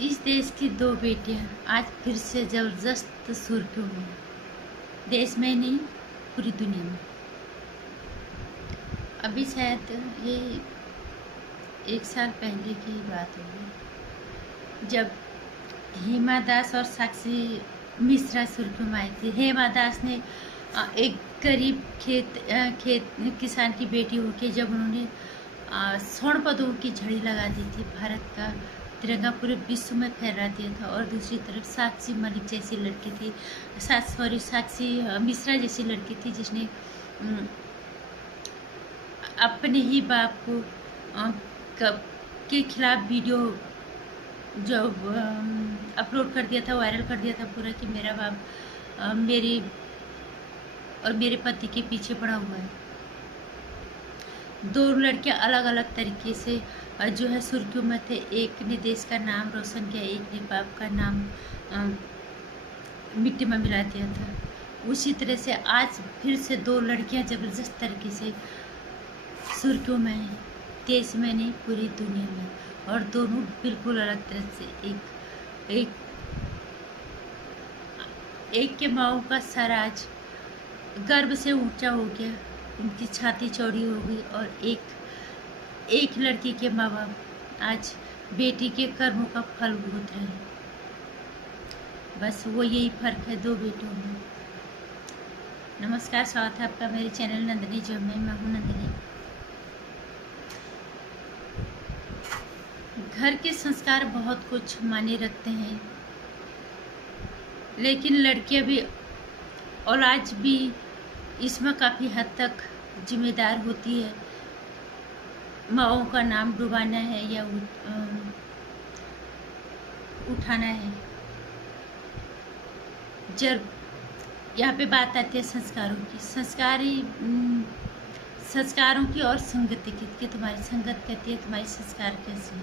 इस देश की दो बेटियां आज फिर से जबरदस्त सुर्खियों में। देश में नहीं, पूरी दुनिया में। अभी शायद ये 1 साल पहले की बात होगी जब हेमा दास और साक्षी मिश्रा सुर्खियों में आई थी। हेमा दास ने एक गरीब खेत किसान की बेटी होकर जब उन्होंने स्वर्ण पदकों की झड़ी लगा दी थी, भारत का तिरंगा पूरे विश्व में फहरा दिया था। और दूसरी तरफ साक्षी मलिक जैसी लड़की थी, साक्षी मिश्रा जैसी लड़की थी जिसने अपने ही बाप को के खिलाफ वीडियो जो अपलोड कर दिया था, वायरल कर दिया था पूरा, कि मेरा बाप मेरी और मेरे पति के पीछे पड़ा हुआ है। दो लड़कियां अलग अलग तरीके से जो है सुर्खियों में थे। एक ने देश का नाम रोशन किया, एक ने बाप का नाम मिट्टी में मिला दिया था। उसी तरह से आज फिर से दो लड़कियां जबरदस्त तरीके से सुर्खियों में हैं, देश में नहीं पूरी दुनिया में। और दोनों बिल्कुल अलग तरह से। एक के माओ का सर आज गर्व से ऊंचा हो गया, उनकी छाती चौड़ी हो गई। और एक लड़की के माँ बाप आज बेटी के कर्मों का फल भोग रहे हैं। बस वो यही फर्क है दो बेटियों में। नमस्कार, स्वागत है आपका मेरे चैनल नंदिनी जो में। मैं हूँ नंदिनी। घर के संस्कार बहुत कुछ मायने रखते हैं, लेकिन लड़कियां भी औलाद भी इसमें काफ़ी हद तक जिम्मेदार होती है। माओं का नाम डुबाना है या उठाना है। जब यहाँ पे बात आती है संस्कारों की, संस्कारों की और संगति की, कि तुम्हारी संगत कहती है तुम्हारी संस्कार कैसे है।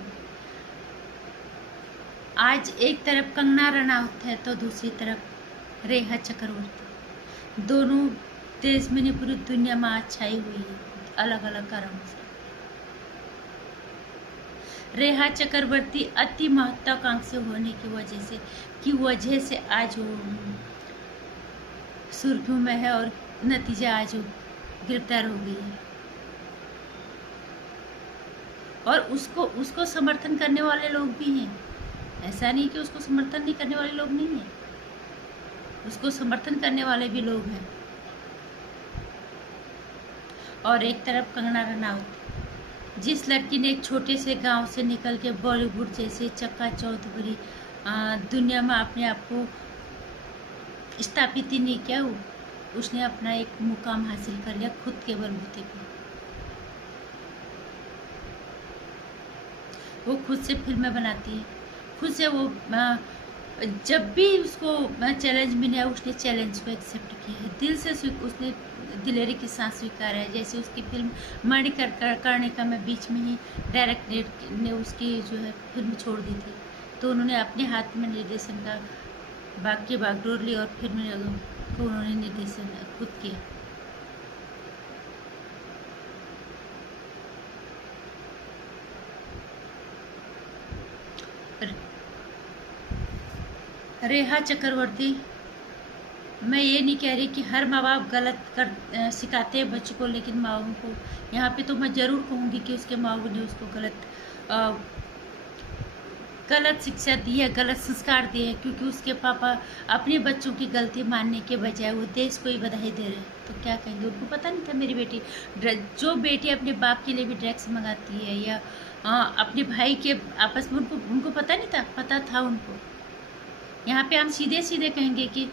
आज एक तरफ कंगना रनौत है तो दूसरी तरफ रेखा चक्रवर्ती। दोनों देश में नहीं पूरी दुनिया में आज छाई हुई है अलग अलग कारणों से। रेखा चक्रवर्ती अति महत्वाकांक्षी होने की वजह से आज वो सुर्खियों में है और नतीजा आज वो गिरफ्तार हो गई है। और उसको समर्थन करने वाले लोग भी हैं। ऐसा नहीं कि उसको समर्थन नहीं करने वाले लोग नहीं हैं, उसको समर्थन करने वाले भी लोग हैं। और एक तरफ कंगना रनौत, जिस लड़की ने एक छोटे से गांव से निकल के बॉलीवुड जैसे चकाचौंध भरी दुनिया में अपने आप को स्थापित ही नहीं किया, उसने अपना एक मुकाम हासिल कर लिया खुद के बलबूते पे। वो खुद से फिल्में बनाती है, खुद से वो जब भी उसको चैलेंज मिला उसने चैलेंज को एक्सेप्ट किया है, दिल से उसने दिलेरी के साथ स्वीकारा है। जैसे उसकी फिल्म मणिकर्णिका में बीच में ही डायरेक्टर ने उसकी जो है फिल्म छोड़ दी थी, तो उन्होंने अपने हाथ में निर्देशन का बाग की बागडोर ली और फिल्म को उन्होंने निर्देशन खुद किया। रेखा चक्रवर्ती, मैं ये नहीं कह रही कि हर माँ बाप गलत सिखाते हैं बच्चों को, लेकिन माओ को यहाँ पे तो मैं ज़रूर कहूँगी कि उसके माओ ने उसको गलत शिक्षा दी है, गलत संस्कार दिए हैं। क्योंकि उसके पापा अपने बच्चों की गलती मानने के बजाय वो देश को ही बधाई दे रहे हैं, तो क्या कहेंगे। उनको पता नहीं था मेरी बेटी, जो बेटी अपने बाप के लिए भी ड्रग्स मंगाती है या अपने भाई के आपस में, उनको पता नहीं था, पता था उनको। यहाँ पे हम सीधे सीधे कहेंगे कि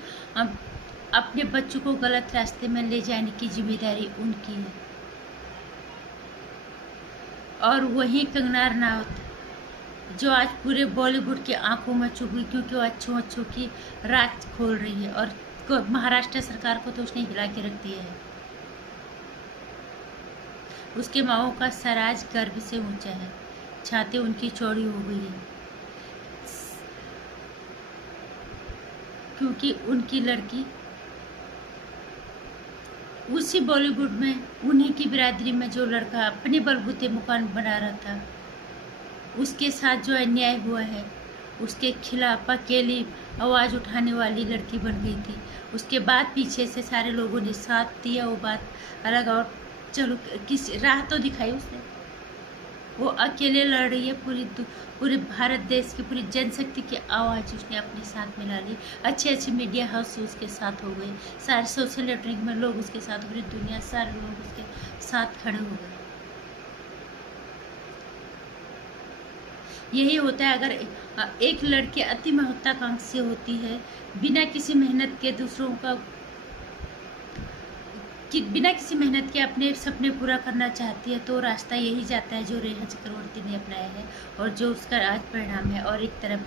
अपने बच्चों को गलत रास्ते में ले जाने की जिम्मेदारी उनकी है। और वही कंगना रनौत जो आज पूरे बॉलीवुड की आंखों में चुभ गई, क्योंकि वो अच्छों की रात खोल रही है। और महाराष्ट्र सरकार को तो उसने हिला के रख दिया है। उसके माओ का सर आज गर्व से ऊंचा है, छाती उनकी चौड़ी हो गई है, क्योंकि उनकी लड़की उसी बॉलीवुड में उन्हीं की बिरादरी में जो लड़का अपने बलबूते मकान बना रहा था, उसके साथ जो अन्याय हुआ है उसके खिलाफ अकेली आवाज़ उठाने वाली लड़की बन गई थी। उसके बाद पीछे से सारे लोगों ने साथ दिया, वो बात अलग। और चलो किस राह तो दिखाई उसने। वो अकेले लड़ रही है, पूरे भारत देश की पूरी जनशक्ति की आवाज़ उसने अपने साथ मिला ली। अच्छे अच्छे मीडिया हाउस उसके साथ हो गए, सारे सोशल नेटवर्क में लोग उसके साथ, पूरी दुनिया सारे लोग उसके साथ खड़े हो गए। यही होता है अगर एक लड़की अति महत्वाकांक्षी होती है, बिना किसी मेहनत के दूसरों का बिना किसी मेहनत के अपने सपने पूरा करना चाहती है, तो रास्ता यही जाता है जो रेखा चक्रवर्ती ने अपनाया है और जो उसका आज परिणाम है। और एक तरफ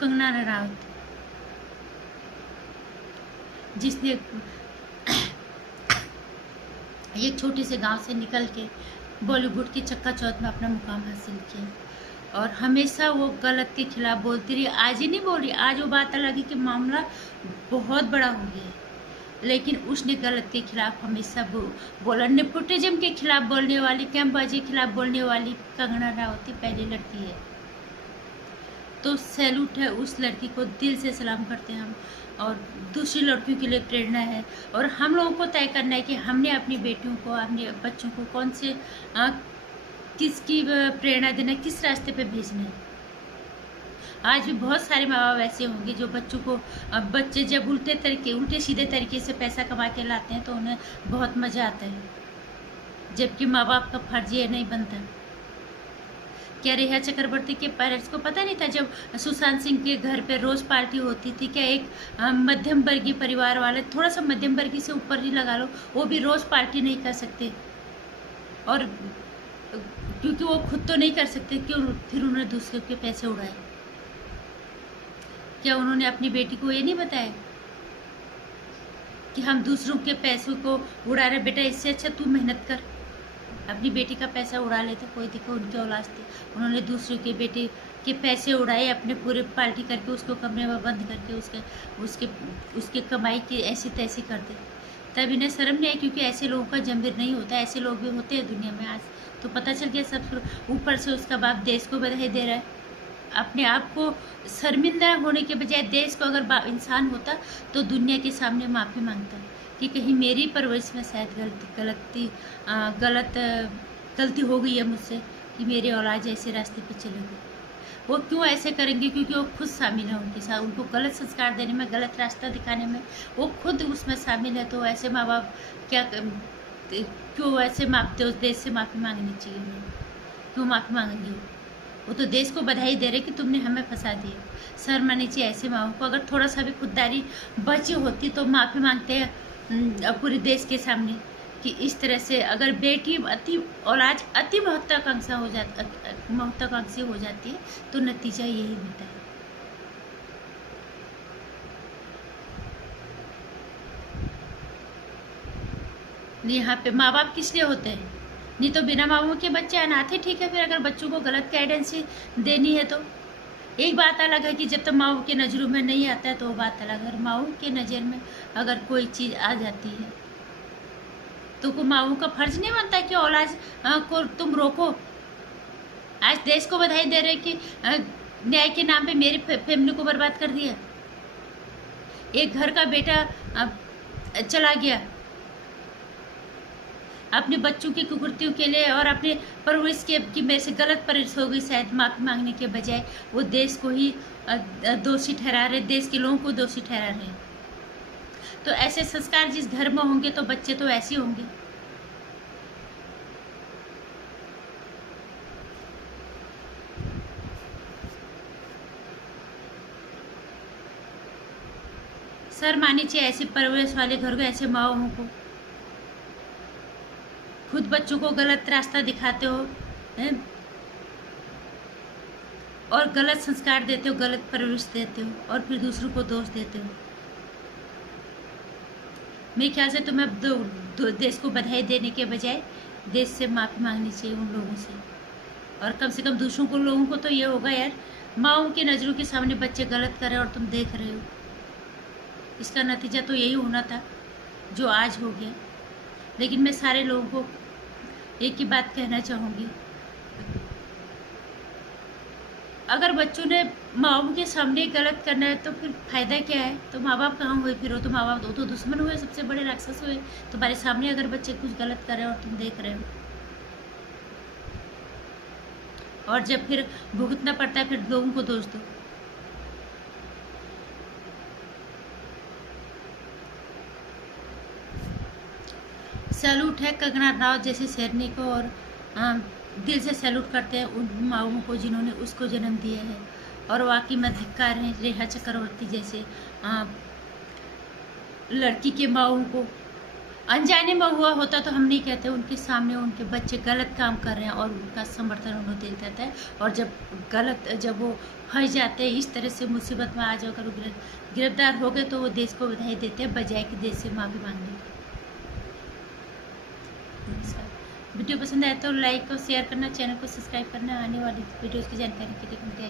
कंगना रनावत, जिसने एक छोटे से गांव से निकल के बॉलीवुड की चक्काचौंध में अपना मुकाम हासिल किया और हमेशा वो गलत के खिलाफ बोलती रही। आज ही नहीं बोल रही, आज वो बात अलग है कि मामला बहुत बड़ा हो गया है, लेकिन उसने गलत के खिलाफ हमेशा बोला। नेपोटिज्म के खिलाफ बोलने वाली, कैंपबाजी के खिलाफ बोलने वाली कंगना रनावत पहली लड़की है। तो सैल्यूट है उस लड़की को, दिल से सलाम करते हैं हम। और दूसरी लड़कियों के लिए प्रेरणा है। और हम लोगों को तय करना है कि हमने अपनी बेटियों को, अपने बच्चों को कौन से किसकी प्रेरणा देना, किस रास्ते पे भेजना है। आज भी बहुत सारे माँ बाप ऐसे होंगे जो बच्चों को, बच्चे जब उल्टे सीधे तरीके से पैसा कमा के लाते हैं तो उन्हें बहुत मज़ा आता है, जबकि माँ बाप का फर्ज ये नहीं बनता। क्या रेखा चक्रवर्ती के पेरेंट्स को पता नहीं था जब सुशांत सिंह के घर पे रोज़ पार्टी होती थी? क्या एक मध्यम वर्गीय परिवार वाले, थोड़ा सा मध्यम वर्गीय से ऊपर ही लगा लो, वो भी रोज़ पार्टी नहीं कर सकते? और क्योंकि वो खुद तो नहीं कर सकते, क्यों फिर उन्होंने दूसरे के पैसे उड़ाए? क्या उन्होंने अपनी बेटी को ये नहीं बताया कि हम दूसरों के पैसों को उड़ा रहे, बेटा इससे अच्छा तू मेहनत कर। अपनी बेटी का पैसा उड़ा लेते, कोई देखो उनके औलाद थे, उन्होंने दूसरे के बेटे के पैसे उड़ाए, अपने पूरे पार्टी करके उसको कमरे में बंद करके उसके कमाई की ऐसी तैसी कर दे। तब इन्हें शर्म नहीं आई, क्योंकि ऐसे लोगों का जमीर नहीं होता, ऐसे लोग भी होते हैं दुनिया में। आज तो पता चल गया सब। ऊपर से उसका बाप देश को बधाई दे रहा है। अपने आप को शर्मिंदा होने के बजाय देश को अगर इंसान होता तो दुनिया के सामने माफ़ी मांगता कि कहीं मेरी परवरिश में शायद गलती हो गई है मुझसे कि मेरे औलाद ऐसे रास्ते पे चले गए। वो क्यों ऐसे करेंगे? क्योंकि वो खुद शामिल है उनके साथ, उनको गलत संस्कार देने में, गलत रास्ता दिखाने में वो खुद उसमें शामिल है। तो ऐसे माँ बाप क्यों ऐसे मांगते? उस देश से माफ़ी मांगनी चाहिए उन्हें। क्यों माफ़ी मांगेंगे? वो तो देश को बधाई दे रहे कि तुमने हमें फंसा दिया। शर्म आनी चाहिए ऐसे माओ को। अगर थोड़ा सा भी खुददारी बची होती तो माफ़ी मांगते हैं पूरे देश के सामने कि इस तरह से अगर बेटी औलाद अति महत्वाकांक्षी हो जाती है तो नतीजा यही होता है। यहाँ पे माँ बाप किस लिए होते हैं? नहीं तो बिना माँ बाप के बच्चे अनाथ ही ठीक है। फिर अगर बच्चों को गलत गाइडेंस देनी है तो एक बात अलग है कि जब तक माँ बाप के नज़रों में नहीं आता है तो वो बात अलग है। माँ बाप के नज़र में अगर कोई चीज़ आ जाती है तो को माँ बाप का फर्ज नहीं बनता कि औलाद को तुम रोको। आज देश को बधाई दे रहे कि न्याय के नाम पे मेरी फैमिली को बर्बाद कर दिया। एक घर का बेटा चला गया अपने बच्चों की कुकृतियों के लिए और अपने परवरिश की मेरे से गलत परवरिश हो गई शायद, माफ़ी मांगने के बजाय वो देश को ही दोषी ठहरा रहे, देश के लोगों को दोषी ठहरा रहे। तो ऐसे संस्कार जिस घर में होंगे तो बच्चे तो ऐसे होंगे। शर्म आनी चाहिए ऐसी परवरिश वाले घर को, ऐसे माओ को। खुद बच्चों को गलत रास्ता दिखाते हो हैं? और गलत संस्कार देते हो, गलत परवरिश देते हो और फिर दूसरों को दोष देते हो। मेरे ख्याल से तुम्हें देश को बधाई देने के बजाय देश से माफ़ी मांगनी चाहिए उन लोगों से। और कम से कम दूसरों को, लोगों को तो ये होगा यार, माओं की नज़रों के सामने बच्चे गलत कर रहे हैं और तुम देख रहे हो। इसका नतीजा तो यही होना था जो आज हो गया। लेकिन मैं सारे लोगों को एक ही बात कहना चाहूँगी, अगर बच्चों ने माँ बाप के सामने गलत करना है तो फिर फायदा क्या है? तो माँ बाप कहाँ हुए फिर? वो तो माँ बाप तो दुश्मन हुए, सबसे बड़े राक्षस हुए। तुम्हारे सामने अगर बच्चे कुछ गलत कर रहे हो और तुम देख रहे हो, और जब फिर भुगतना पड़ता है फिर लोगों को दोष दो। सैल्यूट है कंगना रनावत जैसे शेरनी को, और दिल से सैल्यूट करते हैं उन माओं को जिन्होंने उसको जन्म दिया है। और वाकई में धिक्कार है रेखा चक्रवर्ती जैसे लड़की के माओं को। अनजाने में हुआ होता तो हम नहीं कहते, उनके सामने उनके बच्चे गलत काम कर रहे हैं और उनका समर्थन उन्हें दे देता है। और जब वो फंस जाते हैं इस तरह से मुसीबत में आ जाकर गिरफ्तार हो गए, तो वो देश को बधाई देते हैं बजाय कि देश से माफ़ी मांगने की। वीडियो पसंद आए तो लाइक और शेयर करना, चैनल को सब्सक्राइब करना, आने वाली वीडियोज़ की जानकारी के लिए